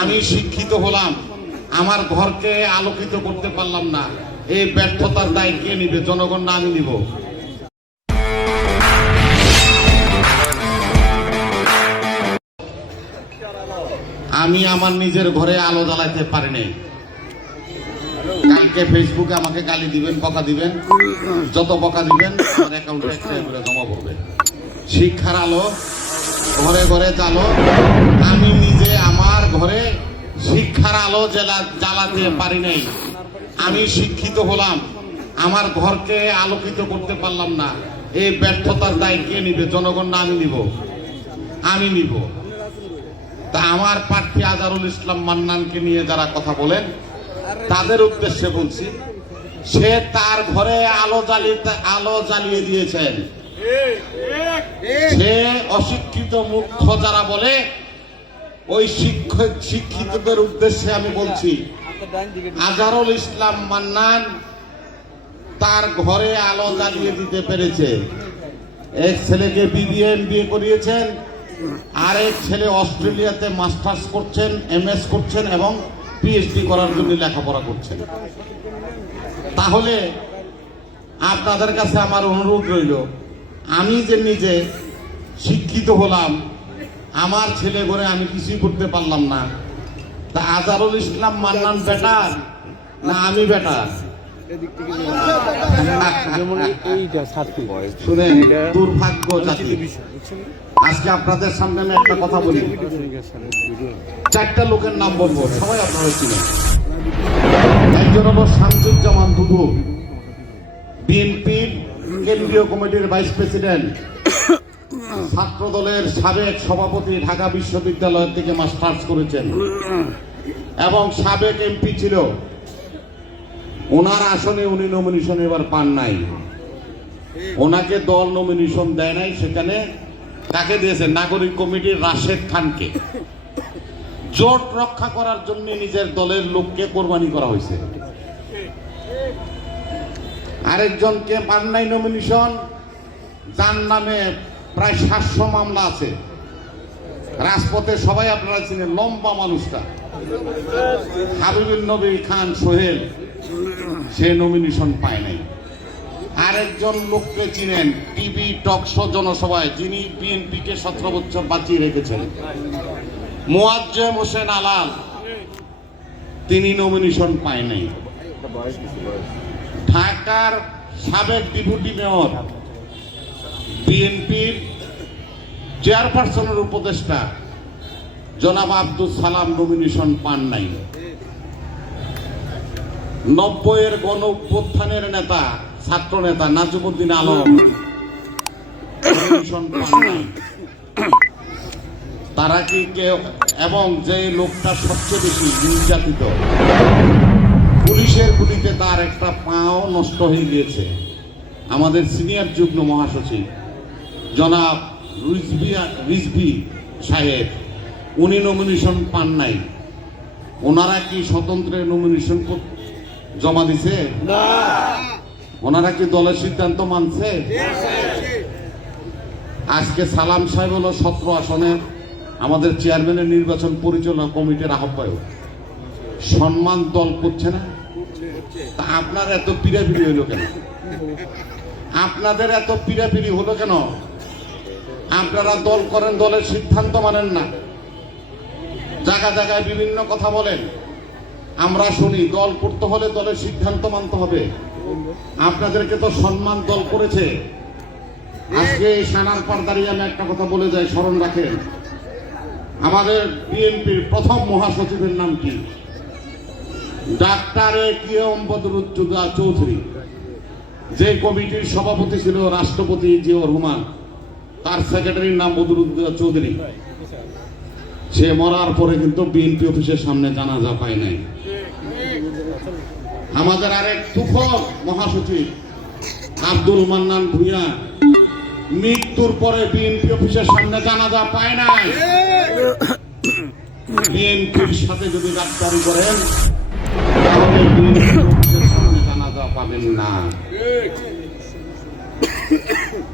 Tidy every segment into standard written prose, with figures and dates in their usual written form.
আমি শিক্ষিত হলাম, আমার ঘরকে আলোকিত করতে পারলাম না, এই ব্যর্থতার দায় কে নিবে? জনগণ না আমি নিব? আমি আমার নিজের ঘরে আলো জ্বালাইতে পারিনি। কালকে ফেসবুকে আমাকে গালি দিবেন, বকা দিবেন, যত বকা দিবেন আমার অ্যাকাউন্টে একটা করে জমা পড়বে। শিক্ষার আলো ঘরে ঘরে জ্বালো। আমি নিজে আমার ঘরে শিক্ষার আলো জ্বালাতে পারি নাই। আমি শিক্ষিত হলাম, আমার ঘরকে আলোকিত করতে পারলাম না, এই ব্যর্থতার দায় কে নিবে? জনগণ না আমি নিব? আমি নিব। তা আমার প্রার্থী আজহারুল ইসলাম মান্নানকে নিয়ে যারা কথা বলেন তাদের উদ্দেশ্যে বলছি, সে তার ঘরে আলো জ্বালিয়ে দিয়েছেন। সে অশিক্ষিত মূর্খ যারা বলে, ওই শিক্ষিতদের উদ্দেশ্যে আমি বলছি, আজহারুল ইসলাম মান্নান তার ঘরে আলো জ্বালিয়ে দিতে পেরেছে। এক ছেলেকে BBA MBA করিয়েছেন, আরেক ছেলে অস্ট্রেলিয়াতে মাস্টার্স করছেন, MS করছেন এবং PhD করার জন্য লেখাপড়া করছেন। তাহলে আপনাদের কাছে আমার অনুরোধ রইল, আমি যে নিজে শিক্ষিত হলাম, আমার ছেলে ঘরে আমি কিছুই করতে পারলাম না, তা আজহারুল ইসলাম মান্নান বেটার না আমি বেটার? শুনেন, দুর্ভাগ্য জাতি। আজকে আপনাদের সামনে আমি একটা কথা বলি, চারটা লোকের নাম বলবো, সবাই আপনারা চিনেন। একজন হলো শামসুজ্জামান দুদু, বিএনপির কেন্দ্রীয় কমিটির ভাইস প্রেসিডেন্ট, ছাত্র দলের সাবেক সভাপতি, ঢাকা বিশ্ববিদ্যালয় থেকে মাস্টার্স করেছেন এবং সাবেক MP ছিল। ওনার আসনে উনি নমিনেশন এবার পান নাই, ওনাকে দল নমিনেশন দেয় নাই। সেখানে কাকে দিয়েছে? নাগরিক কমিটির রাশেদ খানকে। জোট রক্ষা করার জন্য নিজের দলের লোককে কোরবানি করা হয়েছে। আরেকজনকে পান নাই নমিনেশন, যার নামে প্রায় 700 মামলা আছে, রাজপথে সবাই আপনারা চিনেন, লম্বা মানুষটা, হাবিবুল নবী খান সোহেল, সে নমিনেশন পায় নাই। আরেকজন লোককে চিনেন, টিভি টকশো জনসভায়, যিনি বিএনপিকে 17 বছর বাঁচিয়ে রেখেছেন, মোয়াজ্জেম হোসেন আলাল, তিনি নমিনেশন পায় নাই। ঢাকার সাবেক ডেপুটি মেয়র, বিএনপির চেয়ারপারসনের উপদেষ্টা জনাব আব্দুল সালাম নমিনেশন পান নাই। 90-এর গণ অভ্যুত্থানের নেতা, ছাত্র নেতা নাজিমুদ্দিন আলম নমিনেশন পান নাই। তারা কি কেউ? এবং যে লোকটা সবচেয়ে বেশি নির্যাতিত, পুলিশের গুলিতে তার একটা পাও নষ্ট হয়ে গিয়েছে, আমাদের সিনিয়র যুগ্ম মহাসচিব জনাব রিজভী সাহেব, উনি নমিনেশন পান নাই। ওনারা কি স্বতন্ত্র নমিনেশন জমা দিছে? ওনারা কি দলের সিদ্ধান্ত মানছে? আজকে সালাম সাহেব হলো 17 আসনে আমাদের চেয়ারম্যানের নির্বাচন পরিচালনা কমিটির আহ্বায়ক, সম্মান দল করছে না। তা আপনার এত পিড়াপিড়ি হইল কেন? আপনাদের এত পিড়াপিড়ি হলো কেন? আপনারা দল করেন, দলের সিদ্ধান্ত মানেন না, জায়গা জায়গায় বিভিন্ন কথা বলেন, আমরা শুনি। দল করতে হলে দলের সিদ্ধান্ত মানতে হবে। আপনাদেরকে তো সম্মান দল করেছে। আজকে এই সানার পার দাঁড়িয়ে আমি একটা কথা বলে যাই, স্মরণ রাখেন, আমাদের বিএনপির প্রথম মহাসচিবের নাম কি? Doctor A.K.M Badruddoza Chowdhury. যে কমিটির সভাপতি ছিল রাষ্ট্রপতি জিয়াউর রহমান, তার সেক্রেটারির নাম বদরুদ্দোজা চৌধুরী। সে মরার পরে কিন্তু বিএনপি অফিসের সামনে জানাজা পায় নাই। আমাদের আরেক তুফল মহাসচিব আব্দুল মান্নান ভূঁইয়া, মৃত্যুর পরে বিএনপি অফিসের সামনে জানাজা পায় নাই। বিএনপির সাথে যদি গাদ্দারি করেন তাহলে বিএনপি অফিসের সামনে জানাজা পাবেন না।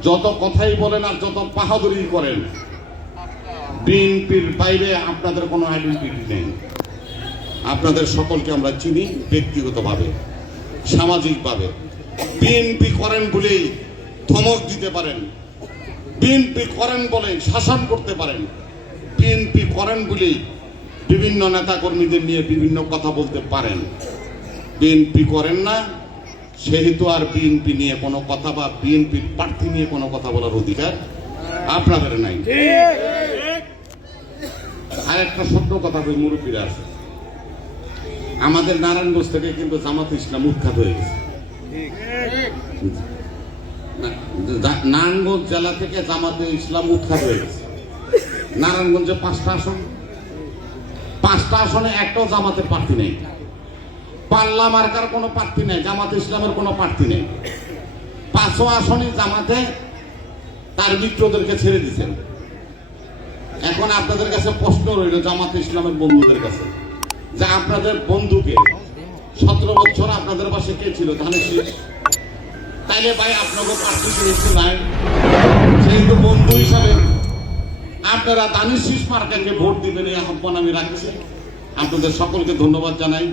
যত কথাই বলেন আর যত বাহাদুরি করেন, বিএনপির বাইরে আপনাদের কোনো আইডেন্টিটি নেই। আপনাদের সকলকে আমরা চিনি ব্যক্তিগতভাবে, সামাজিকভাবে। বিএনপি করেন বলেই ধমক দিতে পারেন, বিএনপি করেন বলে শাসন করতে পারেন, বিএনপি করেন বলেই বিভিন্ন নেতাকর্মীদের নিয়ে বিভিন্ন কথা বলতে পারেন। বিএনপি করেন না সেহেতু আর বিএনপি নিয়ে কোনো কথা বা বিএনপির প্রার্থী নিয়ে কোনো কথা বলার অধিকার আপনাদের নাই। আর একটা সত্য কথা বই মুরব্বীরা আছে, আমাদের নারায়ণগঞ্জ থেকে কিন্তু জামাত ইসলাম উৎখাত হয়ে গেছে। নারায়ণগঞ্জ জেলা থেকে জামাতে ইসলাম উৎখাত হয়ে গেছে। নারায়ণগঞ্জে 5টা আসন, 5টা আসনে একটাও জামাতের প্রার্থী নেই। পাল্লা মার্কার কোনো প্রার্থী নেই, জামাতে ইসলামের কোনো প্রার্থী নেই। 5ও আসনে জামাতে তার মিত্রদেরকে ছেড়ে দিচ্ছেন। এখন আপনাদের কাছে প্রশ্ন রইল জামাতে ইসলামের বন্ধুদের কাছে, যে আপনাদের বন্ধুকে 17 বছর আপনাদের পাশে কে ছিল? ধানের শীষ। তাইলে ভাই আপনাকে প্রার্থী নিচ্ছে নাই, সেহেতু বন্ধু হিসাবে আপনারা ধানের শীষ মার্কাকে ভোট দিবেন এই আহ্বান আমি রাখছি। আপনাদের সকলকে ধন্যবাদ জানাই।